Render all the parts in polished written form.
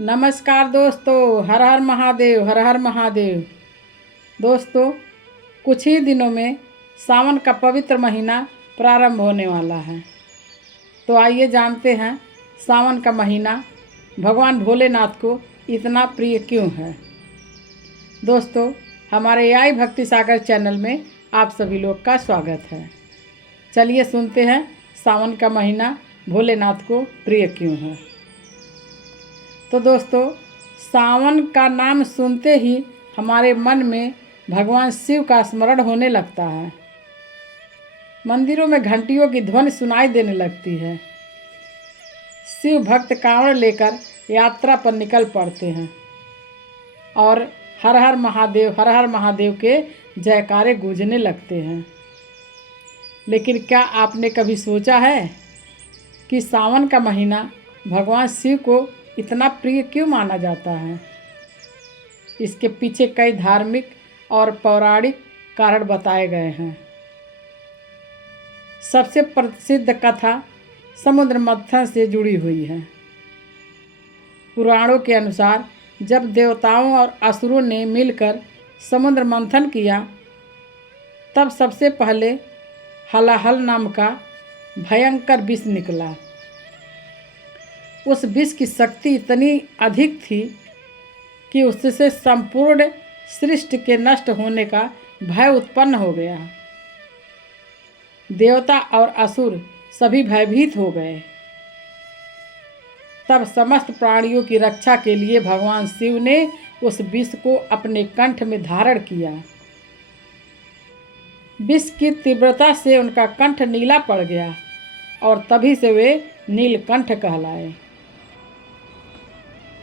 नमस्कार दोस्तों, हर हर महादेव, हर हर महादेव। दोस्तों, कुछ ही दिनों में सावन का पवित्र महीना प्रारंभ होने वाला है। तो आइए जानते हैं सावन का महीना भगवान भोलेनाथ को इतना प्रिय क्यों है। दोस्तों, हमारे आई भक्ति सागर चैनल में आप सभी लोग का स्वागत है। चलिए सुनते हैं सावन का महीना भोलेनाथ को प्रिय क्यों है। तो दोस्तों, सावन का नाम सुनते ही हमारे मन में भगवान शिव का स्मरण होने लगता है। मंदिरों में घंटियों की ध्वनि सुनाई देने लगती है। शिव भक्त कांवड़ लेकर यात्रा पर निकल पड़ते हैं और हर हर महादेव के जयकारे गूंजने लगते हैं। लेकिन क्या आपने कभी सोचा है कि सावन का महीना भगवान शिव को इतना प्रिय क्यों माना जाता है। इसके पीछे कई धार्मिक और पौराणिक कारण बताए गए हैं। सबसे प्रसिद्ध कथा समुद्र मंथन से जुड़ी हुई है। पुराणों के अनुसार जब देवताओं और असुरों ने मिलकर समुद्र मंथन किया, तब सबसे पहले हलाहल नाम का भयंकर विष निकला। उस विष की शक्ति इतनी अधिक थी कि उससे संपूर्ण सृष्टि के नष्ट होने का भय उत्पन्न हो गया। देवता और असुर सभी भयभीत हो गए। तब समस्त प्राणियों की रक्षा के लिए भगवान शिव ने उस विष को अपने कंठ में धारण किया। विष की तीव्रता से उनका कंठ नीला पड़ गया और तभी से वे नीलकंठ कहलाए।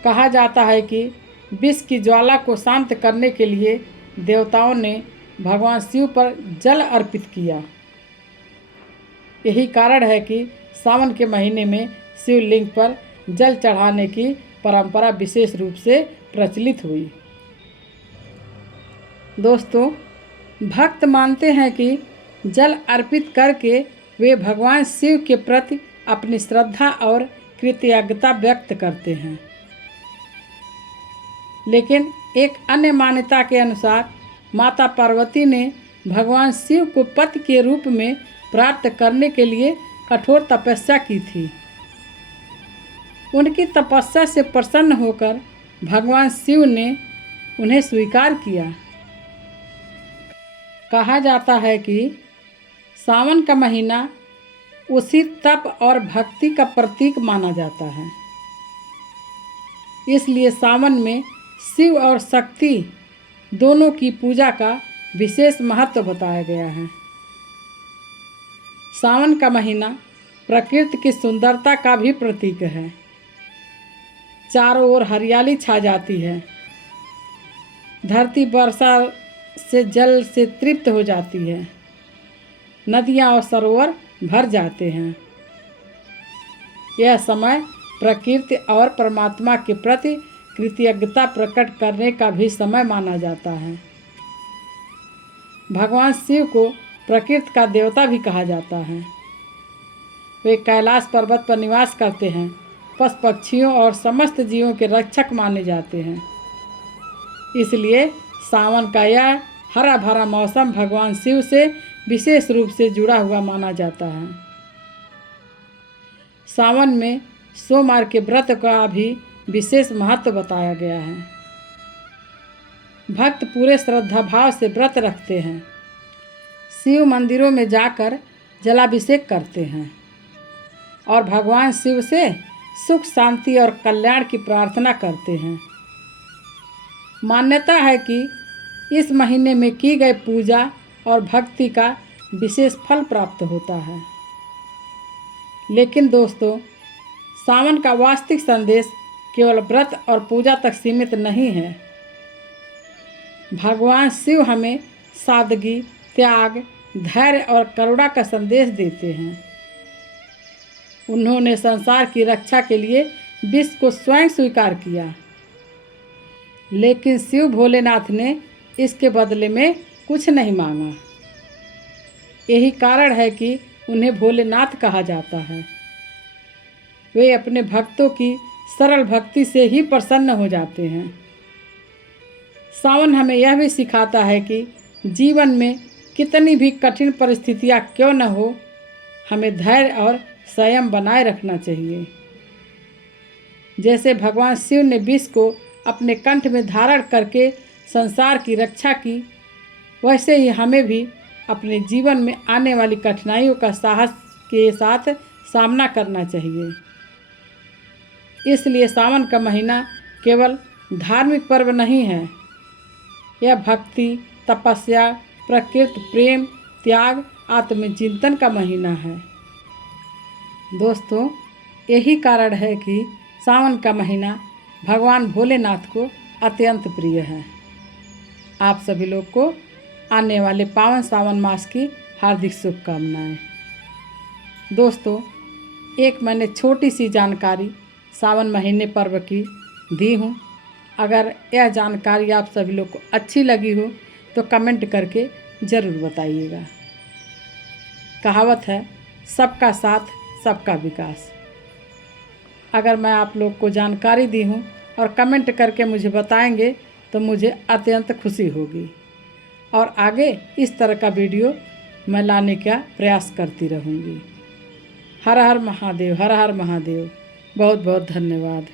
कहा जाता है कि विष की ज्वाला को शांत करने के लिए देवताओं ने भगवान शिव पर जल अर्पित किया। यही कारण है कि सावन के महीने में शिवलिंग पर जल चढ़ाने की परंपरा विशेष रूप से प्रचलित हुई। दोस्तों, भक्त मानते हैं कि जल अर्पित करके वे भगवान शिव के प्रति अपनी श्रद्धा और कृतज्ञता व्यक्त करते हैं। लेकिन एक अन्य मान्यता के अनुसार माता पार्वती ने भगवान शिव को पति के रूप में प्राप्त करने के लिए कठोर तपस्या की थी। उनकी तपस्या से प्रसन्न होकर भगवान शिव ने उन्हें स्वीकार किया। कहा जाता है कि सावन का महीना उसी तप और भक्ति का प्रतीक माना जाता है। इसलिए सावन में शिव और शक्ति दोनों की पूजा का विशेष महत्व बताया गया है। सावन का महीना प्रकृति की सुंदरता का भी प्रतीक है। चारों ओर हरियाली छा जाती है। धरती वर्षा से जल से तृप्त हो जाती है। नदियाँ और सरोवर भर जाते हैं। यह समय प्रकृति और परमात्मा के प्रति कृतज्ञता प्रकट करने का भी समय माना जाता है। भगवान शिव को प्रकृति का देवता भी कहा जाता है। वे कैलाश पर्वत पर निवास करते हैं। पशु पक्षियों और समस्त जीवों के रक्षक माने जाते हैं। इसलिए सावन का यह हरा भरा मौसम भगवान शिव से विशेष रूप से जुड़ा हुआ माना जाता है। सावन में सोमवार के व्रत का भी विशेष महत्व बताया गया है। भक्त पूरे श्रद्धा भाव से व्रत रखते हैं। शिव मंदिरों में जाकर जलाभिषेक करते हैं और भगवान शिव से सुख शांति और कल्याण की प्रार्थना करते हैं। मान्यता है कि इस महीने में की गई पूजा और भक्ति का विशेष फल प्राप्त होता है। लेकिन दोस्तों, सावन का वास्तविक संदेश केवल व्रत और पूजा तक सीमित नहीं है। भगवान शिव हमें सादगी, त्याग, धैर्य और करुणा का संदेश देते हैं। उन्होंने संसार की रक्षा के लिए विष को स्वयं स्वीकार किया। लेकिन शिव भोलेनाथ ने इसके बदले में कुछ नहीं मांगा। यही कारण है कि उन्हें भोलेनाथ कहा जाता है। वे अपने भक्तों की सरल भक्ति से ही प्रसन्न हो जाते हैं। सावन हमें यह भी सिखाता है कि जीवन में कितनी भी कठिन परिस्थितियाँ क्यों न हो, हमें धैर्य और संयम बनाए रखना चाहिए। जैसे भगवान शिव ने विष को अपने कंठ में धारण करके संसार की रक्षा की, वैसे ही हमें भी अपने जीवन में आने वाली कठिनाइयों का साहस के साथ सामना करना चाहिए। इसलिए सावन का महीना केवल धार्मिक पर्व नहीं है, यह भक्ति, तपस्या, प्रकृति प्रेम, त्याग, आत्मचिंतन का महीना है। दोस्तों, यही कारण है कि सावन का महीना भगवान भोलेनाथ को अत्यंत प्रिय है। आप सभी लोग को आने वाले पावन सावन मास की हार्दिक शुभकामनाएं। दोस्तों, एक मैंने छोटी सी जानकारी सावन महीने पर्व की दी हूँ। अगर यह जानकारी आप सभी लोग को अच्छी लगी हो तो कमेंट करके ज़रूर बताइएगा। कहावत है, सबका साथ सबका विकास। अगर मैं आप लोग को जानकारी दी हूँ और कमेंट करके मुझे बताएंगे तो मुझे अत्यंत खुशी होगी और आगे इस तरह का वीडियो मैं लाने का प्रयास करती रहूँगी। हर हर महादेव, हर हर महादेव। बहुत बहुत धन्यवाद।